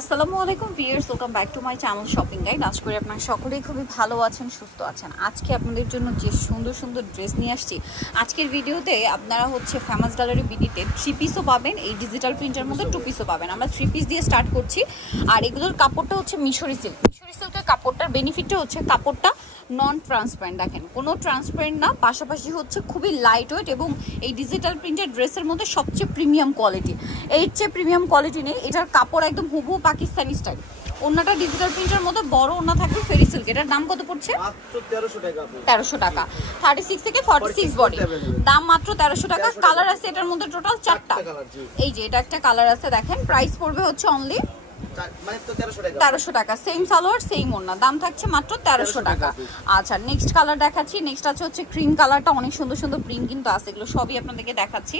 আসসালামু আলাইকুম viewers, welcome back to my channel shopping guide. আশা করি আপনারা সকলেই খুবই ভালো আছেন, সুস্থ আছেন। আজকে আপনাদের জন্য যে সুন্দর সুন্দর ড্রেস নিয়ে আসছি, আজকের ভিডিওতে আপনারা ফেমাস গ্যালারি বিডিতে 3 পিসও পাবেন, এই ডিজিটাল প্রিন্টের মধ্যে 2 পিসও পাবেন। আমরা 3 পিস দিয়ে স্টার্ট করছি। আর এগুলোর কাপড়টা হচ্ছে মিশরি সিল্ক। মিশরি সিল্কের কাপড়টার বেনিফিটটা হচ্ছে কাপড়টা নন ট্রান্সপারেন্ট, দেখেন কোনো ট্রান্সপারেন্ট না, পাশাপাশি হচ্ছে খুবই লাইট ওয়েট এবং এই ডিজিটাল প্রিন্টের ড্রেসের মধ্যে সবচেয়ে প্রিমিয়াম কোয়ালিটি। এর চেয়ে প্রিমিয়াম কোয়ালিটি নেই। এটার কাপড় একদম হুবহু পাকিস্তানি স্টাইল। ওন্নাটা ডিজিটাল প্রিন্টের মধ্যে বড় ওন্না থাকবে ফেরি সিল্ক। এটার দাম কত পড়ছে? মাত্র 1300 টাকা। 36 থেকে 46 বডি, দাম মাত্র 1300 টাকা। কালার আছে এটার মধ্যে টোটাল 4টা। এই যে এটা একটা কালার আছে, দেখেন প্রাইস পড়বে হচ্ছে অনলি 1300 টাকা। সেম সালোয়ার সেম ওড়না, দাম থাকছে মাত্র 1300 টাকা। আচ্ছা, নেক্সট কালার দেখাচ্ছি। নেক্সট আছে হচ্ছে ক্রিম কালারটা, অনেক সুন্দর সুন্দর প্রিন্ট কিন্তু আছে, এগুলো সবই আপনাদেরকে দেখাচ্ছি।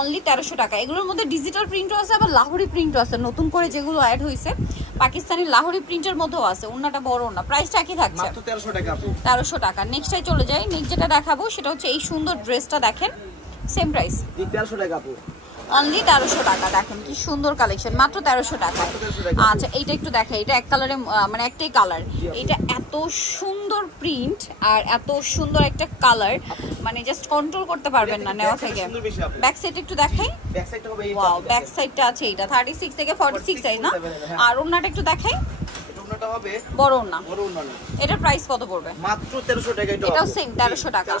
অনলি 1300 টাকা। এগুলোর মধ্যে ডিজিটাল প্রিন্টও আছে, আবার লাহোরি প্রিন্টও আছে, নতুন করে যেগুলো অ্যাড হয়েছে পাকিস্তানি লাহোরি প্রিন্টের মধ্যেও আছে। ওড়নাটা বড় ওড়না, প্রাইসটা কি থাকছে? মাত্র 1300 টাকা। নেক্সটটাই চলে যাই। নেক্সট যেটা দেখাবো সেটা হচ্ছে এই সুন্দর ড্রেসটা, দেখেন সেম প্রাইস 1300 টাকা আপু, অনলি 1300 টাকা। দেখেন কি সুন্দর কালেকশন, মাত্র 1300 টাকা। আচ্ছা, এইটা একটু দেখে, এটা এক কালারে, মানে একটাই কালার। এটা এত সুন্দর প্রিন্ট আর এত সুন্দর একটা কালার, মানে জাস্ট কন্ট্রোল করতে পারবেন না নেওয়া থেকে। ব্যাক সাইড একটু দেখাই। ওয়াও, ব্যাক সাইডটা আছে এটা 36 থেকে 46 সাইজ না? আর ওন্নাটা একটু দেখাই। বড় ওন্না। এটার প্রাইস কত পড়বে? মাত্র 1300 টাকা। এটাও সেম 1300 টাকা।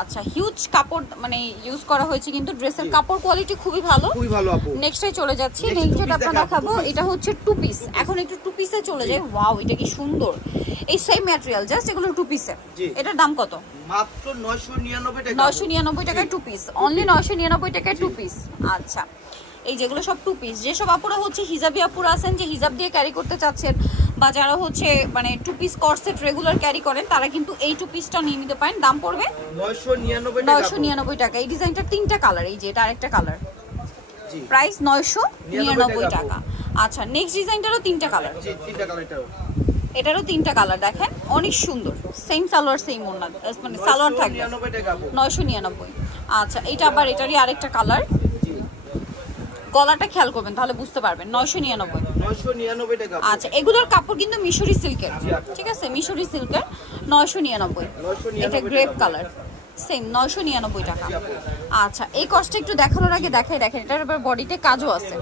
আচ্ছা, হিউজ কাপড় মানে ইউজ করা হয়েছে, কিন্তু ড্রেসের কাপড় কোয়ালিটি খুবই ভালো, খুবই ভালো আপু। নেক্সটে চলে যাচ্ছি। নেক্সট যেটা আপনারা দেখাবো এটা হচ্ছে 2 পিস। এখন একটু 2 পিসে চলে যাই। ওয়াও, এটা কি সুন্দর। এই সেম ম্যাটেরিয়াল, জাস্ট এগুলো 2 পিসে। এটার দাম কত? মাত্র 999 টাকা। 999 টাকায় 2 পিস, অনলি 999 টাকায় 2 পিস। আচ্ছা, এই যেগুলো সব 2 পিস। যেসব আপুরা হিজাবি আপুরা আছেন, যে হিজাব দিয়ে ক্যারি করতে চাচ্ছেন, বা যারা মানে 2 পিস কর্সেট রেগুলার ক্যারি করেন, তারা কিন্তু এই 2 পিসটা নিয়ে নিতে পারেন। দাম পড়বে 999 টাকা। এই ডিজাইনটার 3টা কালার, এই যে এটা আরেকটা কালার, প্রাইস 999 টাকা। আচ্ছা, নেক্সট ডিজাইনটারও 3টা কালার। এটারও 3টা কালার, দেখেন অনেক সুন্দর। সেম সালোয়ার সেম ওড়না, মানে সালোয়ার থাকবে 999। আচ্ছা, এটা আবার এটারই আরেকটা কালার। গলাটা খেয়াল করবেন তাহলে বুঝতে পারবেন। 999 টাকা। আচ্ছা, এগুলোর কাপড় কিন্তু মিশরি সিল্কের, ঠিক আছে, মিশরি সিল্কের। 999। এটা গ্রেপ কালার, সেম 999 টাকা। আচ্ছা, এই কস্টটা একটু দেখানোর আগে দেখেন, এটার আবার বডিতে কাজও আছে।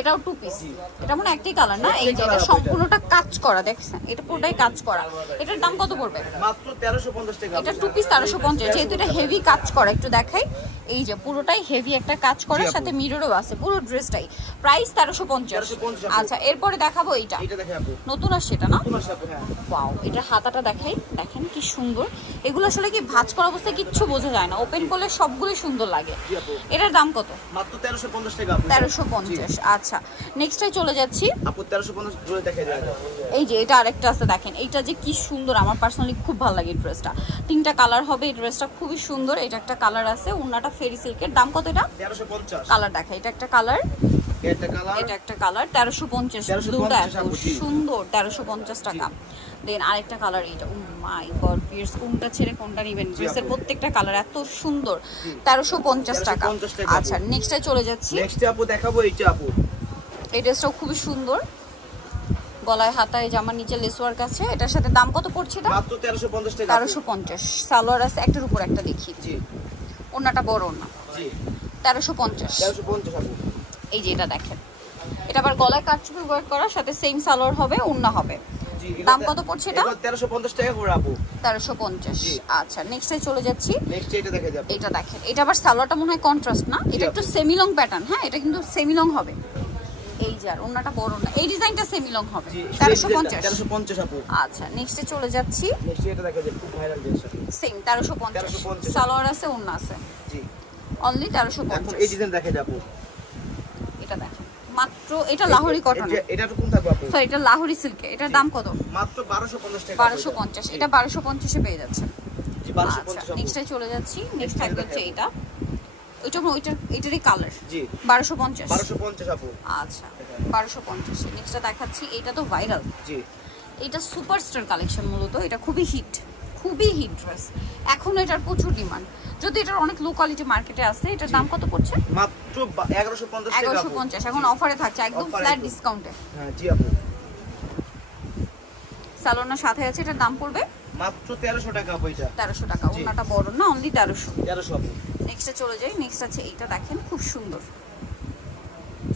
এটাও 2 পিস। এটা মনে একটাই কালার না? এই যে এটা সম্পূর্ণটা কাজ করা, দেখছেন, এটা পুরোটাই কাজ করা। এটার দাম কত পড়বে? মাত্র 1350 টাকা। এটা 2 পিস 1350। যেহেতু এটা হেভি কাজ করা, একটু দেখাই। এই যে পুরোটাই হেভি একটা কাজ করা, সাথে মিররও আছে পুরো ড্রেসটাই। প্রাইস 1350। আচ্ছা, এরপরে দেখাবো এইটা, নতুন আসছে এটা না? ওয়াও, এটা হাতাটা দেখাই, দেখেন কি সুন্দর। এগুলো আসলে কি ভাঁজ করা অবস্থায় কিচ্ছু বোঝা যায় না, ওপেন করলে সবগুলোই সুন্দর লাগে। এটার দাম কত? মাত্র 1350 টাকা। 1350। আচ্ছা, নেক্সটে চলে যাচ্ছি আপু। 1350 জোরে দেখা যায়। এই যে এটা আরেকটা আছে, দেখেন এইটা যে কি সুন্দর, আমার পার্সোনালি খুব ভালো লাগে এই ড্রেসটা। 3টা কালার হবে, এই ড্রেসটা খুবই সুন্দর। এটা একটা কালার আছে, ওন্নাটা ফেরি সিল্কের। দাম কত এটা? 1350। কালার দেখা, এটা একটা কালার, এটা একটা কালার 1350। ব্লুটা এত সুন্দর, 1350 টাকা। দেন আরেকটা কালার, এটা ও মাই গড ভিউয়ার্স, কোনটা ছেড়ে কোনটা নেবেন? ড্রেসের প্রত্যেকটা কালার এত সুন্দর, 1350 টাকা। আচ্ছা, নেক্সটে চলে যাচ্ছি। নেক্সটে আপু দেখাবো এইটা আপু। এই ড্রেসটাও খুবই সুন্দর, গলায় হাতায় জামার নিচে লেস ওয়ার্ক আছে। এটার সাথে দাম কত পড়ছে এটা? মাত্র 1350 টাকা। 1350। সালোয়ার আছে একটার উপর একটা, দেখি। জি, ওন্নাটা বড় ওন্না। জি, 1350। 1350 আপু। এই যে এটা দেখেন, এটা আবার গলায় কাটচুপি ওয়ার্ক করা, সাথে সেম সালোয়ার হবে, ওন্না হবে। দাম কত পড়ছে এটা? 1350 টাকা করে আপু। 1350। আচ্ছা, নেক্সটে চলে যাচ্ছি। নেক্সট এটা দেখা যাবে। এটা দেখেন, এটা আবার সালোয়ারটা মনে হয় কন্ট্রাস্ট না? এটা একটু সেমি লং প্যাটার্ন। হ্যাঁ, এটা কিন্তু সেমি লং হবে। এই যে আর ওন্নাটা বড় না, এই ডিজাইনটা সেমি লং হবে। 1350 আপু। আচ্ছা, নেক্সটে চলে যাচ্ছি। নেক্সট এটা দেখা যাবে, খুব ভাইরাল ড্রেস। সেম 1350। সালোয়ার আছে, ওন্না আছে। জি, অনলি 1350। এই ডিজাইন দেখা যাবে আপু। এটা দেখেন মাত্র, এটা লাহোরি কটন। এটা কোন থাকবে আপু? সরি, এটা লাহোরি সিল্কে। এটার দাম কত? মাত্র 1250 টাকা। 1250। এটা 1250 এ পেয়ে যাচ্ছে। জি, 1250। নেক্সটে চলে যাচ্ছি। নেক্সট থাকবে হচ্ছে এটা, এটারই কালার। জি, 1250। 1250 আপু। আচ্ছা, 1250। নেক্সটটা দেখাচ্ছি, এটা তো ভাইরাল। জি, এটা সুপারস্টার কালেকশন, মূলত এটা খুবই হিট, খুবই হিট ড্রেস, এখন এটার প্রচুর ডিমান্ড। যদি এটার অনেক লো কোয়ালিটি মার্কেটে আছে, এটার দাম কত পড়ছে? মাত্র 1150 টাকা। 1150 এখন অফারে থাকছে, একদম ফ্ল্যাট ডিসকাউন্টে। হ্যাঁ জি আপু। সালোনার সাথে আছে, এটার দাম পড়বে মাত্র 1300 টাকা আপু। এটা 1300 টাকা। ওনাটা বড় না, অনলি 1300 আপু। নেক্সটে চলে যাই। নেক্সট আছে এইটা, দেখেন খুব সুন্দর,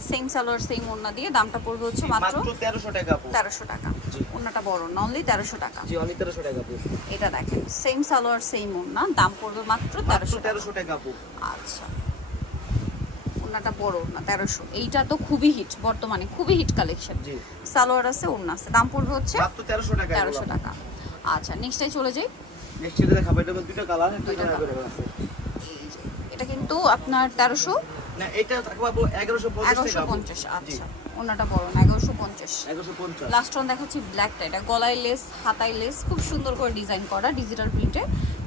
সেম সালোয়ার সেম ওন্না দিয়ে, দামটা পড়বে হচ্ছে মাত্র 1300 টাকা আপু। 1300 টাকা। ওন্নাটা বড় না, অনলি 1300 টাকা। জি অনলি 1300 টাকা আপু। এটা দেখেন সেম সালোয়ার সেম ওন্না, দাম পড়বে মাত্র 1300 টাকা আপু। আচ্ছা, ওন্নাটা বড় না, 1300। এইটা তো খুবই হিট, বর্তমানে খুবই হিট কালেকশন। জি সালোয়ার আছে, ওন্না আছে, দাম পড়বে হচ্ছে মাত্র 1300 টাকা। 1300 টাকা। আচ্ছা নেক্সটে চলে যাই। নেক্সট যেটা দেখাবো, এটা দুটো কালার, দুটো কালার আছে। এটা কিন্তু আপনার 1300 না, এটা থাকবে আপু 1150 টাকা। 1150। আচ্ছা, ওনাটা বড় না, 1150। 1150। লাস্ট ওয়ান দেখাচ্ছি ব্ল্যাকটা। এটা গলায় লেস, হাতায় লেস, খুব সুন্দর করে ডিজাইন করা ডিজিটাল প্রিন্টে।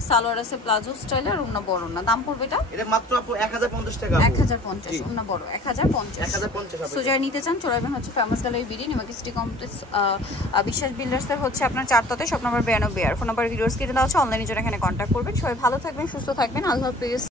সালোয়ার আছে প্লাজো স্টাইলের, ওনা বড় না, দাম পড়বে এটা এটা মাত্র আপু 1050 টাকা। 1050, ওনা বড় 1050। 1050। সো যারা নিতে চান চলে আসবেন হচ্ছে ফেমাস গ্যালারি বিডি, নিমাকি সিটি কমপ্লেক্স, বিশ্বাস বিল্ডার্সের হচ্ছে আপনার 4 তলাতে, শপ নাম্বার 92। আর ফোন নাম্বার ভিডিওস কেটে দেওয়া আছে, অনলাইনে যারা এখানে কন্ট্যাক্ট করবেন। সবাই ভালো থাকবেন, সুস্থ থাকবেন, আল্লাহ হাফেজ।